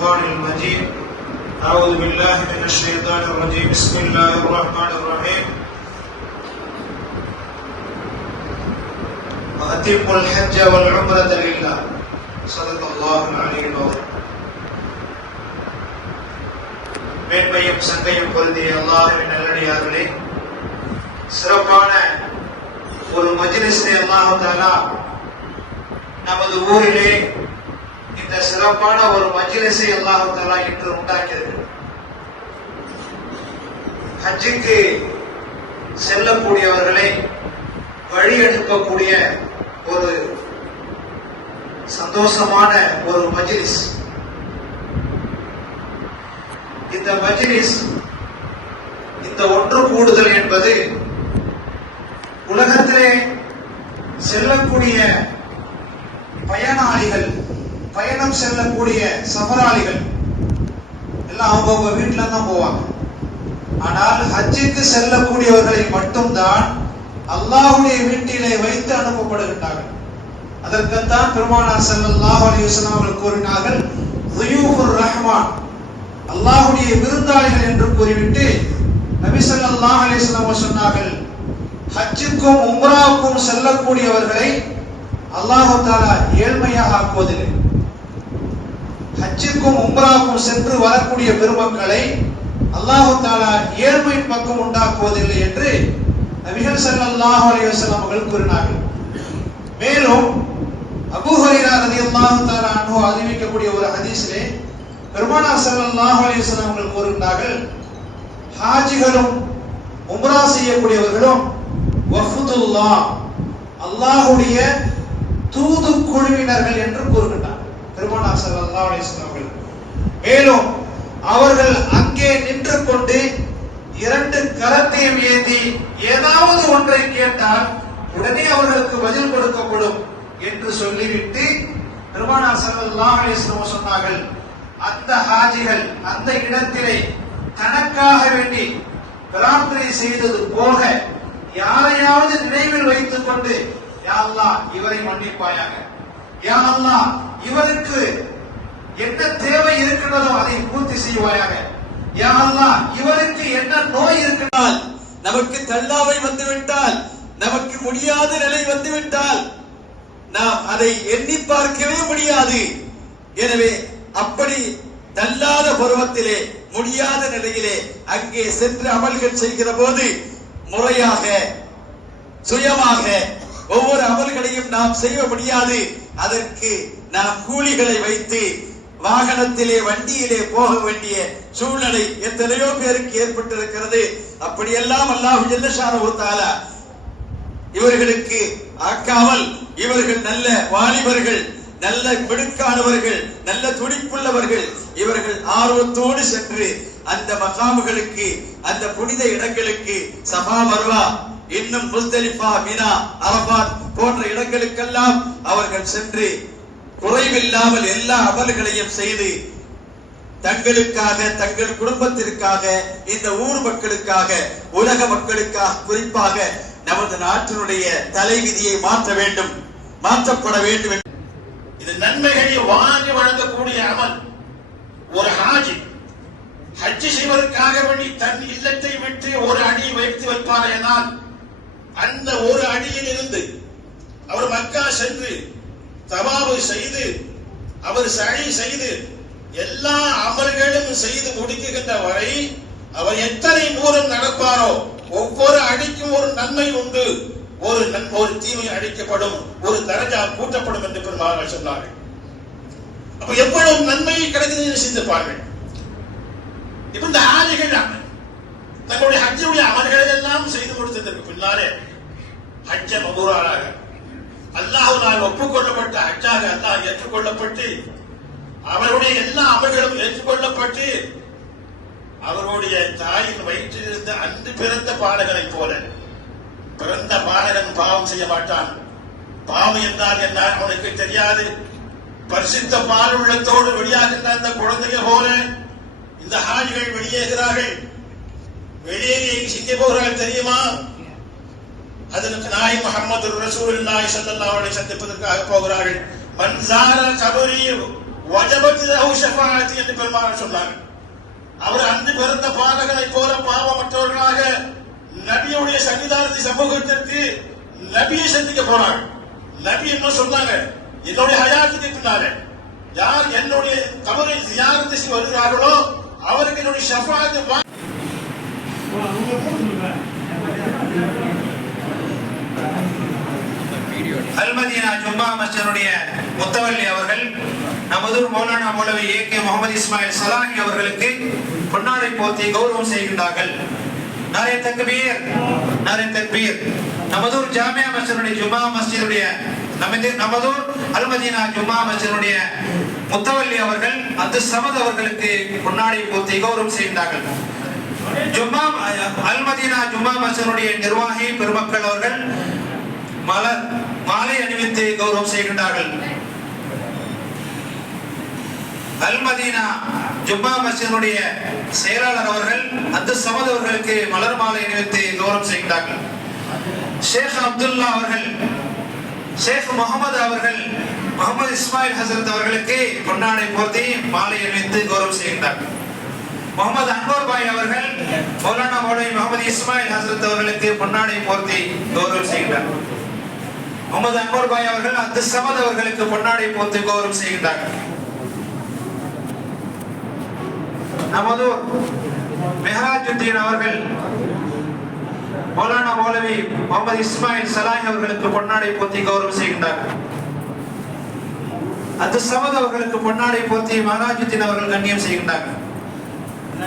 الفرقان المجيد. أعوذ بالله من الشيطان الرجيم. بسم الله الرحمن الرحيم. وأتموا الحج والعمرة لله. صدق الله العلي العظيم. மேன்மையும் சங்கையும் பொருந்திய அல்லாஹ்வின் நல்லடியார்களே, சிறப்பான ஒரு மஜ்லிஸை அல்லாஹ் தஆலா நமது ஊரிலே இந்த சிறப்பான ஒரு மஜ்லிஸை அல்லாஹ் தஆலா இன்று உண்டாக்கியிருக்கிறார். ஹஜ்ஜுக்கு செல்லக்கூடியவர்களை வழி அனுப்பக்கூடிய ஒரு சந்தோஷமான ஒரு மஜ்லிஸ். இந்த மஜ்லிஸ், இந்த ஒன்று கூடுதல் என்பது உலகத்திலே செல்லக்கூடிய பயனாளிகள், பயணம் செல்லக்கூடிய சஃபராளிகள் எல்லாம் அவங்க வீட்டுல தான் போவாங்க. ஆனால் ஹஜ்ஜுக்கு செல்லக்கூடியவர்களை மட்டும்தான் அல்லாஹ்வுடைய வீட்டிலே வைத்து அனுப்பப்படுகின்றார்கள். அதற்குத்தான் பெருமானார் ஸல்லல்லாஹு அலைஹி வஸல்லம் அவர்கள் கூறினார்கள், ضيوفுர் ரஹ்மான், அல்லாஹ்வுடைய விருந்தாளிகள் என்று கூறிவிட்டு நபி ஸல்லல்லாஹு அலைஹி வஸல்லம் சொன்னார்கள், ஹஜ்ஜுக்கும் உம்ராவுக்கும் செல்லக்கூடியவர்களை அல்லாஹ் தஆலா ஏழ்மையாக ஆக்குவதில்லை. ஹஜ்ஜுக்கும் உம்ராவுக்கும் சென்று வரக்கூடிய பெருமக்களை அல்லாஹ் தஆலா ஏழ்மையின் பக்கம் உண்டாக்குவதில்லை என்று நபிகள் ஸல்லல்லாஹு அலைஹி வஸல்லம் அவர்கள் கூறினார்கள். மேலும் அபூ ஹுரைரா ரலியல்லாஹு தஆலா அன்ஹு அறிவிக்கக்கூடிய ஒரு ஹதீஸிலே பெருமானார் ஸல்லல்லாஹு அலைஹி வஸல்லம் அவர்கள் கூறுகிறார்கள், ஹாஜிகளும் உம்ரா செய்யக்கூடியவர்களும் வஃதுல்லாஹ், அல்லாஹ்வுடைய தூது குழுவினர்கள் என்று கூறுகிறார் பெருமானார் ஸல்லல்லாஹு அலைஹி வஸல்லம் அவர்கள். மேலும் அவர்கள் அங்கே நின்று கொண்டு இரண்டு கரத்தையும் ஏந்தி ஏதாவது ஒன்றை கேட்டால் உடனே அவர்களுக்கு பதில் கொடுக்கப்படும் என்று சொல்லிவிட்டு பெருமானார் ஸல்லல்லாஹு அலைஹி வஸல்லம் சொன்னார்கள், அந்த ஹாஜிகள் அந்த இடத்திலே தனக்காக வேண்டி பிரார்த்தனை செய்தது போக யாரையாவது நினைவில் வைத்துக் கொண்டு, யா அல்லாஹ் இவரை மன்னிப்பாயாக, யா அல்லாஹ் இவருக்கு என்ன தேவை இருக்கிறதோ அதை பூர்த்தி செய்வாயாக, யா அல்லாஹ் இவருக்கு என்ன நோய் இருக்கிறால், நமக்கு தள்ளாவை வந்துவிட்டால், நமக்கு முடியாத நிலை வந்துவிட்டால் நாம் அதை எண்ணி பார்க்கவே முடியாது. எனவே அப்படி தள்ளாத பருவத்திலே, முடியாத நிலையிலே அங்கே சென்று அமல்கள் செய்கிற போது முறையாக சுயமாக ஒவ்வொரு அமல்களையும் நாம் செய்ய முடியாது. அதற்கு நாம் கூலிகளை வைத்து வாகனத்திலே வண்டியிலே போக வேண்டிய சூழ்நிலை எத்தனையோ பேருக்கு ஏற்பட்டிருக்கிறது. அப்படியெல்லாம் அல்லாஹ் ஜல்ல ஷானஹு தஆலா இவர்களுக்கு ஆக்காமல், இவர்கள் நல்ல வாலிபர்கள், நல்ல மிடுக்கானவர்கள், நல்ல துடிப்புள்ளவர்கள், இவர்கள் ஆர்வத்தோடு சென்று அந்த மகாமுகளுக்கு, அந்த புனித இடங்களுக்கு, சஃபா மர்வா, இன்னும் முஸ்தலிஃபா, மினா, அரபாத் போன்ற இடங்களுக்கெல்லாம் அவர்கள் சென்று குறைவில்லாமல் எல்லா அமல்களையும் செய்து தங்களுக்காக, தங்கள் குடும்பத்திற்காக, இந்த ஊர் மக்களுக்காக, உலக மக்களுக்காக, குறிப்பாக நமது நாட்டினுடைய தலைவிதியை மாற்ற வேண்டும், மாற்றப்பட வேண்டும். இது நன்மைகளை வாங்கி வழங்கக்கூடிய அமல். ஒரு ஹாஜி ஹஜ்ஜி செய்வதற்காக வேண்டி தன் இல்லத்தை விட்டு ஒரு அடியை வைத்து வைப்பார் என்றால், அந்த ஒரு அடியில் இருந்து அவர் மக்கா சென்று தவாபு செய்து, அவர் சழி செய்து, எல்லா அமல்களும் செய்து முடிக்கின்ற வரை அவர் எத்தனை தூரம் நடப்பாரோ ஒவ்வொரு அடிக்கும் ஒரு நன்மை உண்டு, ஒரு தீமை அழிக்கப்படும், ஒரு தரஜா கூட்டப்படும் என்று பெருமாள் சொன்னார்கள். அப்ப எவ்வளவு நன்மை கிடைக்கிறது சிந்திப்பார்கள். இப்ப இந்த ஆலிகள் தங்களுடைய ஹஜ்ஜுடைய அமல்களை எல்லாம் செய்து முடித்ததற்கு பின்னாலே ஹஜ்ஜ மபூராக அல்லாஹ்வினால் ஒப்புக்கொள்ளப்பட்ட ஹஜ்ஜாக அல்லாஹ் ஏற்றுக்கொள்ளப்பட்டு அவருடைய எல்லா அமல்களும் ஏற்றுக்கொள்ளப்பட்டு அவருடைய தாயின் வயிற்றில் இருந்த அன்று பிறந்த பாலகனை போல, பிறந்த பாலகன் பாவம் செய்ய மாட்டான். பாவம் என்றால் என்ன அவனுக்கு தெரியாது. பரிசுத்த பால் உள்ளத்தோடு வெளியாகின்ற அந்த குழந்தைகள் போல இந்த ஹாஜிகள் வெளியேகிறார்கள். வெளியே செய்ய போகிறார்கள் தெரியுமா? அதற்கு நாய் முஹம்மது ரசூலுல்லாஹி ஸல்லல்லாஹு அலைஹி வஸல்லம் சந்திப்பதற்காக போகிறார்கள். மன்சார கபரி வஜபத் லஹு ஷஃபாஅத்தி என்று பெருமானார் சொன்னார். அவர் அன்று பிறந்த பாலகனை போல பாவமற்றவர்களாக நபியுடைய சன்னிதானத்தை சமூகத்திற்கு நபியை சந்திக்க போனார். நபி என்ன சொன்னாங்க, என்னுடைய ஹயாத்துக்கு பின்னால யார் என்னுடைய கபரை ஜியாரத் செய்ய வருகிறார்களோ அவருக்கு என்னுடைய ஷஃபாஅத் அல்மதீனா ஜும்மா மஸ்ஜிதுடைய முத்தவல்லி அவர்கள் நமதூர் மௌலானா மௌலவி ஏகே முகமது இஸ்மாயில் சலாஹி அவர்களுக்கு பொன்னாடை போர்த்தி கௌரவம் செய்கின்றார்கள். நாரே தக்பீர், நாரே தக்பீர். நமதூர் ஜாமியா மஸ்ஜிதுடைய ஜும்மா மஸ்ஜிதுடைய நமதூர் அல்மதீனா ஜும்மா மஸ்ஜிதுடைய முத்தவல்லி அவர்கள் அப்துல் சமத் அவர்களுக்கு பொன்னாடை போர்த்தி கௌரவம் செய்கின்றார்கள். ஜும்மா அல்மதீனா ஜும்மா மஸ்ஜிதுடைய நிர்வாகி பெருமக்கள் அவர்கள் மாலை அணிவித்து கௌரவம் செய்கின்றார்கள். அல்மதீனா ஜும்மா மஸ்ஜிதுடைய செயலாளர் அவர்கள் அப்துல் சமத் அவர்களுக்கு மலர் மாலை அணிவித்து கௌரவம் செய்கின்றார்கள். ஷேக் அப்துல்லா அவர்கள், ஷேக் முகமது அவர்கள் முகமது இஸ்மாயில் ஹசரத் அவர்களுக்கு பொன்னாடை போர்த்தி மாலை அணிவித்து கௌரவம் செய்கின்றார்கள். முகமது அன்வர் பாய் அவர்கள் மௌலானா மௌலவி முகமது இஸ்மாயில் ஹசரத் அவர்களுக்கு பொன்னாடை போர்த்தி கௌரவம் செய்கின்றார்கள். முகமது அன்வர் பாய் அவர்கள் அப்துல் சமத் அவர்களுக்கு பொன்னாடை போர்த்தி கௌரவம் செய்கின்றார்கள். நமதூர் மெஹராஜுத்தீன் அவர்கள் மௌலானா மௌலவி முகமது இஸ்மாயில் சலாஹி அவர்களுக்கு பொன்னாடை போர்த்தி கௌரவம் செய்கின்றார்கள். அப்துல் சமத் அவர்களுக்கு பொன்னாடை போர்த்தி மெஹராஜுத்தீன் அவர்கள் கண்ணியம் செய்கின்றார்கள்.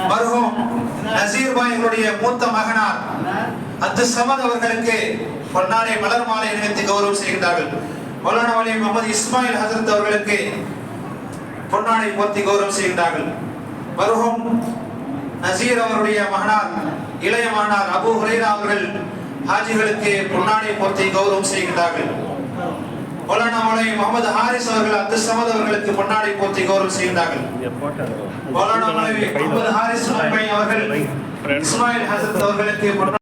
மர்ஹூம் நசீர் பாய் அவருடைய மூத்த மகனார் அப்துல் சமத் அவர்களுக்கு பொன்னாடை மலர் மாலை அணிவித்து கௌரவம் செய்கின்றார்கள். மௌலானா மௌலவி முகமது இஸ்மாயில் ஹசரத் அவர்களுக்கு பொன்னாடை போர்த்தி கௌரவம் செய்கின்றார்கள். மர்ஹூம் நசீர் அவருடைய மகனார் இளைய மகனார் அபு ஹுரைரா அவர்கள் ஹாஜிகளுக்கு பொன்னாடை போர்த்தி கௌரவம் செய்கின்றார்கள். மௌலானா மௌலவி முகமது ஹாரிஸ் அவர்கள் அப்துல் சமத் அவர்களுக்கு பொன்னாடை போர்த்தி கௌரவம் செய்கின்றார்கள். மௌலானா மௌலவி முகமது ஹாரிஸ் அவர்கள் இஸ்மாயில் ஹசரத் அவர்களுக்கு